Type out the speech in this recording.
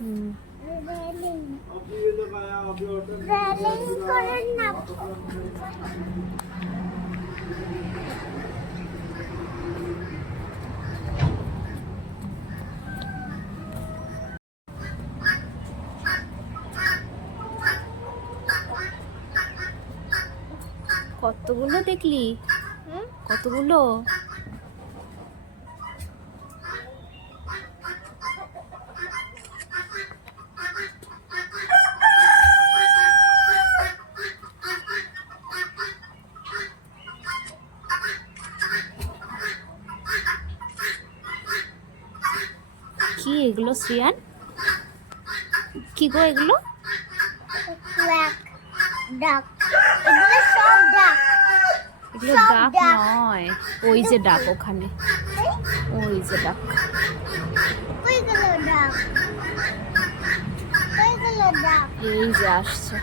Railing railing করে না। কতগুলো দেখলি? কতগুলো? কি এগুলো শ্রিয়ান? কি গো এগুলো? ডাক, এগুলো সব ডাক। এগুলো ডাক নয়, ওই যে ডাক ওখানে, ওই যে ডাক। ওইগুলো ডাক, ওইগুলো ডাক। এই যে আসছে।